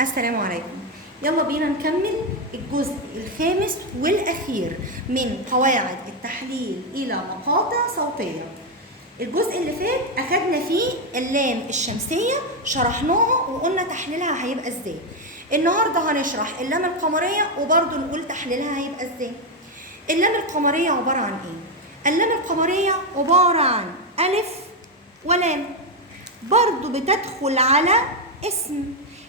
السلام عليكم. يلا بينا نكمل الجزء الخامس والأخير من قواعد التحليل إلى مقاطع صوتية. الجزء اللي فات أخدنا فيه اللام الشمسية، شرحناها وقلنا تحليلها هيبقى ازاي. النهارده هنشرح اللام القمرية وبرضه نقول تحليلها هيبقى ازاي. اللام القمرية عبارة عن ايه؟ اللام القمرية عبارة عن ألف ولام، برضه بتدخل على اسم،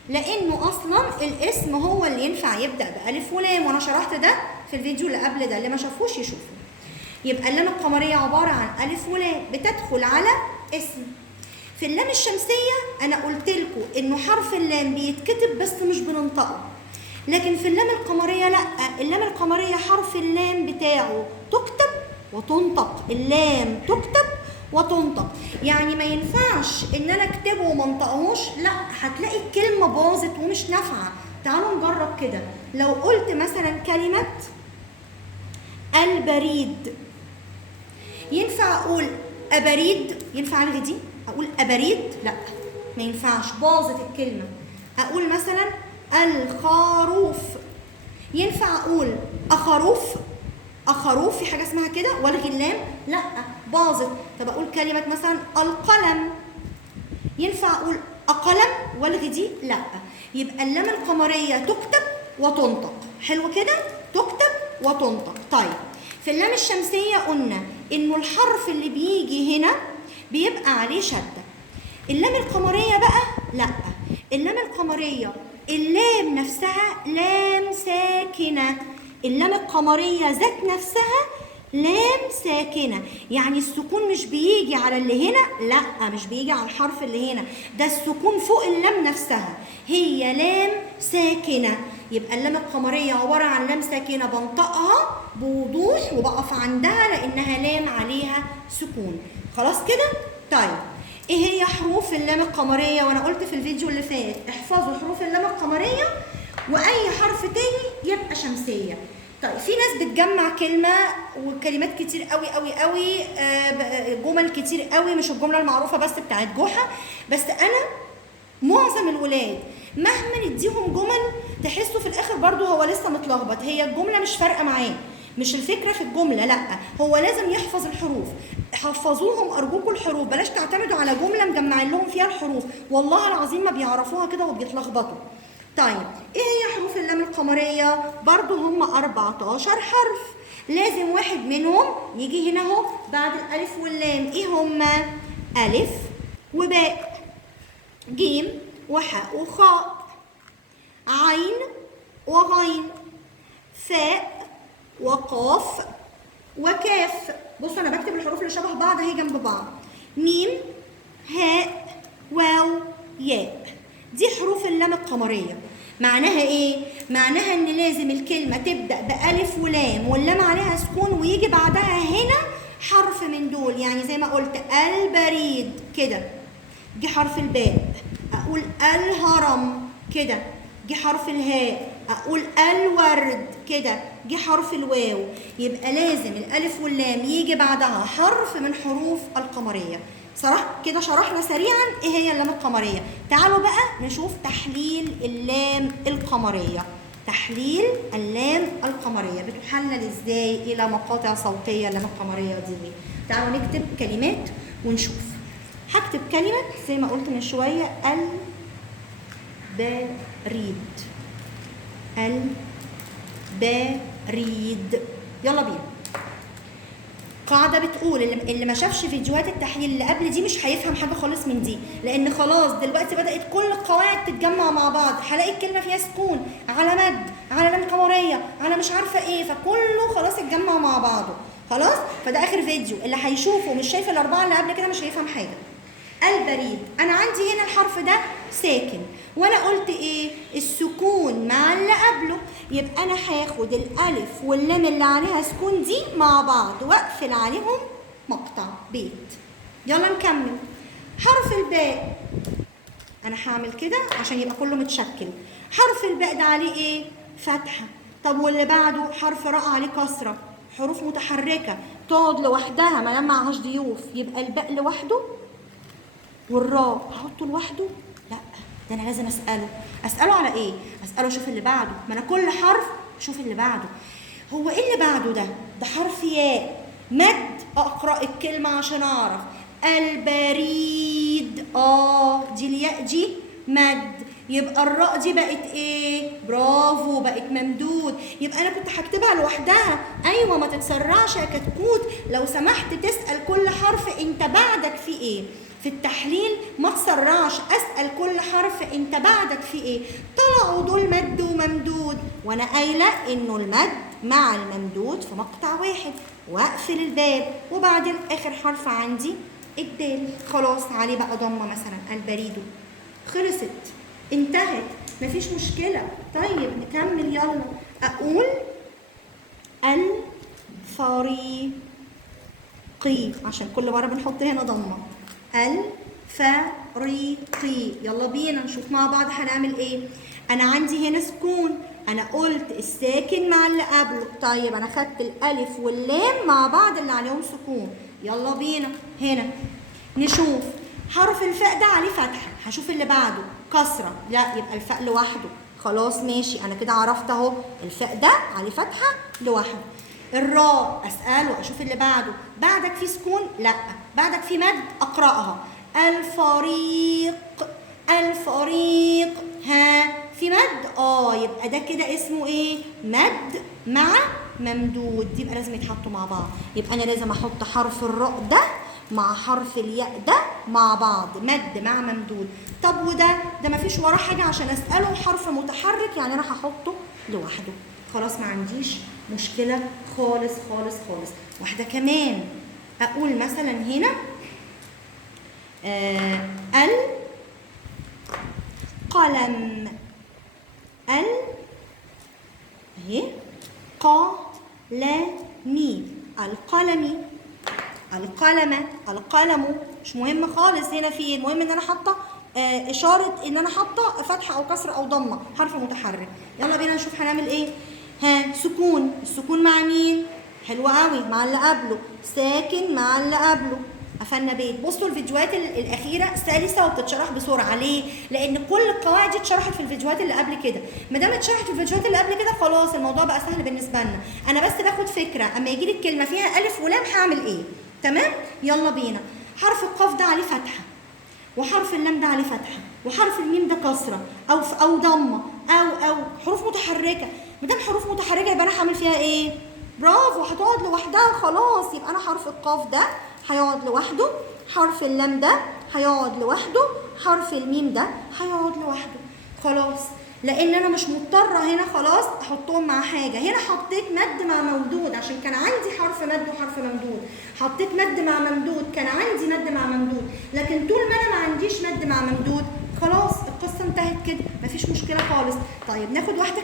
لانه اصلا الاسم هو اللي ينفع يبدا بالف ولام، وانا شرحت ده في الفيديو اللي قبل ده، اللي ما شافوش يشوفه. يبقى اللام القمريه عباره عن الف ولام بتدخل على اسم. في اللام الشمسيه انا قلت لكم انه حرف اللام بيتكتب بس مش بننطقه، لكن في اللام القمريه لا، اللام القمريه حرف اللام بتاعه تكتب وتنطق، اللام تكتب وتنطق، يعني ما ينفعش ان انا اكتبه وما انطقهوش، لا، هتلاقي الكلمه باظت ومش نافعه. تعالوا نجرب كده. لو قلت مثلا كلمه البريد، ينفع اقول ابريد؟ ينفع الغي دي اقول ابريد؟ لا، ما ينفعش، باظت الكلمه. اقول مثلا الخروف، ينفع اقول اخروف؟ اخروف في حاجه اسمها كده والغي اللام؟ لا، باظت. طب اقول كلمه مثلا القلم، ينفع اقول اقلم والغي دي؟ لا. يبقى اللام القمريه تكتب وتنطق. حلو كده، تكتب وتنطق. طيب في اللام الشمسيه قلنا انه الحرف اللي بيجي هنا بيبقى عليه شده. اللام القمريه بقى لا، اللام القمريه اللام نفسها لام ساكنه، اللام القمريه ذات نفسها لام ساكنه، يعني السكون مش بيجي على اللي هنا، لا، مش بيجي على الحرف اللي هنا، ده السكون فوق اللام نفسها، هي لام ساكنه. يبقى اللام القمريه عباره عن لام ساكنه بنطقها بوضوح وبقف عندها لانها لام عليها سكون. خلاص كده؟ طيب ايه هي حروف اللام القمريه؟ وانا قلت في الفيديو اللي فات احفظوا حروف اللام القمريه واي حرف تاني يبقى شمسيه. طيب في ناس بتجمع كلمه وكلمات كتير قوي قوي قوي، جمل كتير قوي، مش الجمله المعروفه بس بتاعت جحا، بس انا معظم الولاد مهما نديهم جمل تحسوا في الاخر برضو هو لسه متلخبط، هي الجمله مش فارقه معاه، مش الفكره في الجمله، لا، هو لازم يحفظ الحروف. حفظوهم ارجوكم الحروف، بلاش تعتمدوا على جمله مجمعين لهم فيها الحروف، والله العظيم ما بيعرفوها كده وبيتلخبطوا. طيب ايه هي حروف اللام القمريه؟ برضو هم 14 حرف، لازم واحد منهم يجي هنا اهو بعد الالف واللام. ايه هما؟ الف وباء، جيم وحاء وخاء، عين وغين، فاء وقاف وكاف. بصوا انا بكتب الحروف اللي شبه بعض اهي جنب بعض، ميم هاء واو ياء. دي حروف اللام القمريه. معناها ايه؟ معناها ان لازم الكلمه تبدا بالف ولام واللام عليها سكون ويجي بعدها هنا حرف من دول، يعني زي ما قلت البريد كده جه حرف الباء، اقول الهرم كده جه حرف الهاء، اقول الورد كده جه حرف الواو. يبقى لازم الالف واللام يجي بعدها حرف من حروف القمريه. كده شرحنا سريعا ايه هي اللام القمريه. تعالوا بقى نشوف تحليل اللام القمريه. تحليل اللام القمريه بتحلل ازاي الى مقاطع صوتيه اللام القمريه دي. تعالوا نكتب كلمات ونشوف. هكتب كلمه زي ما قلت من شويه، البريد، البريد. يلا بينا. قاعده بتقول اللي ما شافش فيديوهات التحليل اللي قبل دي مش هيفهم حاجه خالص من دي، لان خلاص دلوقتي بدات كل القواعد تتجمع مع بعض، هلاقي الكلمه فيها سكون على مد على لام قمريه على مش عارفه ايه، فكله خلاص اتجمع مع بعضه. خلاص، فده اخر فيديو، اللي هيشوفه مش شايف الاربعه اللي قبل كده مش هيفهم حاجه. البريد، انا عندي هنا الحرف ده ساكن، وانا قلت ايه؟ السكون مع اللي قبله، يبقى انا هاخد الالف واللام اللي عليها سكون دي مع بعض واقفل عليهم مقطع بيت. يلا نكمل. حرف الباء انا هعمل كده عشان يبقى كله متشكل. حرف الباء ده عليه ايه؟ فتحه. طب واللي بعده حرف راء عليه كسره، حروف متحركه تقعد لوحدها ما معهاش ضيوف، يبقى الباء لوحده والراء احطه لوحده؟ لا، ده انا لازم اساله على ايه؟ اساله شوف اللي بعده، ما انا كل حرف شوف اللي بعده. هو ايه اللي بعده ده حرف ياء مد، اقرا الكلمه عشان اعرف. البريد، دي الياء دي مد، يبقى الراء دي بقت ايه؟ برافو، بقت ممدود. يبقى انا كنت هكتبها لوحدها. ايوه ما تتسرعش يا كتكوت، لو سمحت تسال كل حرف انت بعدك في ايه. في التحليل ما تسرعش، اسال كل حرف انت بعدك في ايه. طلعوا دول مد وممدود، وانا قايله انه المد مع الممدود في مقطع واحد، واقفل الباب. وبعدين اخر حرف عندي الدال، خلاص عليه بقى ضمه مثلا، البريد. خلصت، انتهت، مفيش مشكله. طيب نكمل يلا. اقول الفريقي عشان كل مره بنحط هنا ضمه. الفريقي، يلا بينا نشوف مع بعض هنعمل ايه. انا عندي هنا سكون، انا قلت الساكن مع اللي قبله. طيب انا خدت الالف واللام مع بعض اللي عليهم سكون. يلا بينا هنا نشوف حرف الفاء ده عليه فتحه، هشوف اللي بعده كسره، لا يبقى الفاء لوحده. خلاص ماشي، انا كده عرفت اهو الفاء ده عليه فتحه لوحده. الراء اساله اشوف اللي بعده، بعدك في سكون؟ لا. بعدك في مد؟ اقراها. الفريق، الفريق، ها في مد؟ يبقى ده كده اسمه ايه؟ مد مع ممدود، يبقى لازم يتحطوا مع بعض. يبقى انا لازم احط حرف الراء ده مع حرف الياء ده مع بعض، مد مع ممدود. طب وده مفيش وراه حاجه عشان اساله حرف متحرك، يعني انا هحطه لوحده. خلاص ما عنديش مشكله خالص خالص خالص. واحده كمان، اقول مثلا هنا القلم، اهي قلمي، القلمي، القلمة، القلم. مش مهم خالص هنا في ايه، المهم ان انا حاطه اشاره ان انا حاطه فتحه او كسر او ضمه، حرف متحرك. يلا بينا نشوف هنعمل ايه. سكون، السكون مع مين؟ حلو قوي، مع اللي قبله. ساكن مع اللي قبله، قفلنا بيت. بصوا الفيديوهات الاخيره سلسه وبتتشرح بسرعه. ليه؟ لان كل القواعد دي اتشرحت في الفيديوهات اللي قبل كده. ما دام اتشرحت في الفيديوهات اللي قبل كده خلاص الموضوع بقى سهل بالنسبه لنا. انا بس باخد فكره اما يجي لي الكلمه فيها الف ولام هعمل ايه. تمام؟ يلا بينا. حرف القاف ده عليه فتحه، وحرف اللام ده عليه فتحه، وحرف الميم ده كسره او ضمه او حروف متحركه. ما دام حروف متحركه يبقى انا هعمل فيها ايه؟ برافو، هتقعد لوحدها. خلاص يبقى انا حرف القاف ده هيقعد لوحده، حرف اللام ده هيقعد لوحده، حرف الميم ده هيقعد لوحده. خلاص، لان انا مش مضطره هنا خلاص احطهم مع حاجه. هنا حطيت مد مع ممدود عشان كان عندي حرف مد وحرف ممدود، حطيت مد مع ممدود كان عندي مد مع ممدود. لكن طول ما انا ما عنديش مد مع ممدود خلاص القصه انتهت كده، مفيش مشكله خالص. طيب ناخد واحده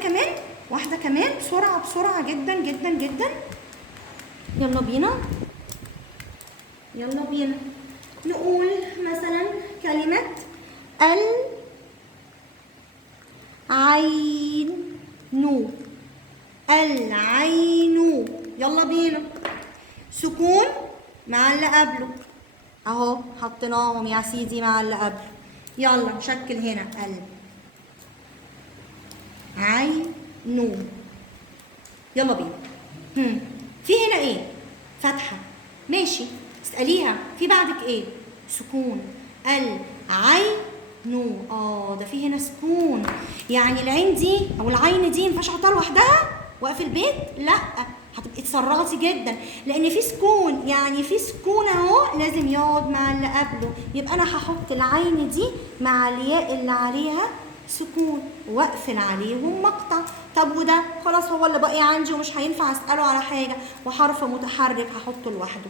كمان بسرعه بسرعه جدا جدا جدا. يلا بينا نقول مثلا كلمه العين، العين. يلا بينا. سكون مع اللي قبله اهو، حطيناهم يا سيدي مع اللي قبله. يلا نشكل هنا العين. يلا بينا. في هنا ايه؟ فتحه، ماشي. اساليها في بعدك ايه؟ سكون. العين، ده في هنا سكون، يعني العين دي او العين دي ما ينفعش احطها لوحدها واقفل البيت؟ لا، هتبقي اتسرعتي جدا لان في سكون، يعني في سكون اهو لازم يقعد مع اللي قبله. يبقى انا هحط العين دي مع الياء اللي عليها سكون واقفل عليهم مقطع. طب وده خلاص هو اللي باقي عندي ومش هينفع اساله على حاجه، وحرف متحرك هحطه لوحده.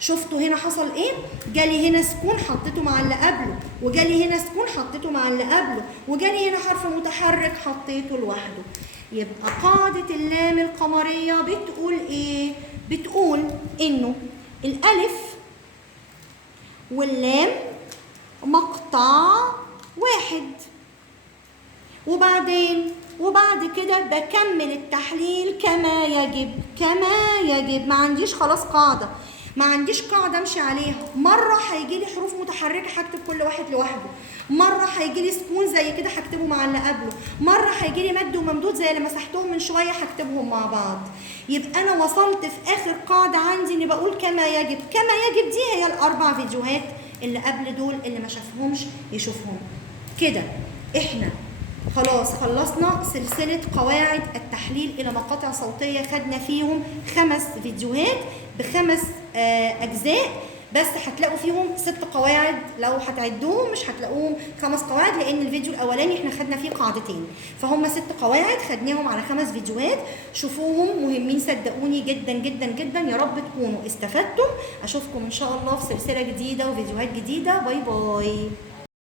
شفتوا هنا حصل ايه؟ جالي هنا سكون حطيته مع اللي قبله، وجالي هنا سكون حطيته مع اللي قبله، وجالي هنا حرف متحرك حطيته لوحده. يبقى قاعدة اللام القمرية بتقول ايه؟ بتقول انه الالف واللام مقطع واحد، وبعد كده بكمل التحليل كما يجب. ما عنديش خلاص قاعدة. ما عنديش قاعده امشي عليها. مره هيجي لي حروف متحركه هكتب كل واحد لوحده، مره هيجي لي سكون زي كده هكتبه مع اللي قبله، مره هيجي لي مد وممدود زي اللي مسحتهم من شويه هكتبهم مع بعض. يبقى انا وصلت في اخر قاعده عندي اني بقول كما يجب. كما يجب دي هي الاربع فيديوهات اللي قبل دول، اللي ما شافهمش يشوفهم. كده احنا خلاص خلصنا سلسلة قواعد التحليل إلى مقاطع صوتية، خدنا فيهم 5 فيديوهات ب5 أجزاء، بس هتلاقوا فيهم 6 قواعد. لو هتعدوهم مش هتلاقوهم 5 قواعد، لأن الفيديو الأولاني احنا خدنا فيه قاعدتين، فهم 6 قواعد خدناهم على 5 فيديوهات. شوفوهم، مهمين صدقوني جدا جدا جدا. يا رب تكونوا استفدتم. أشوفكم إن شاء الله في سلسلة جديدة وفيديوهات جديدة. باي باي.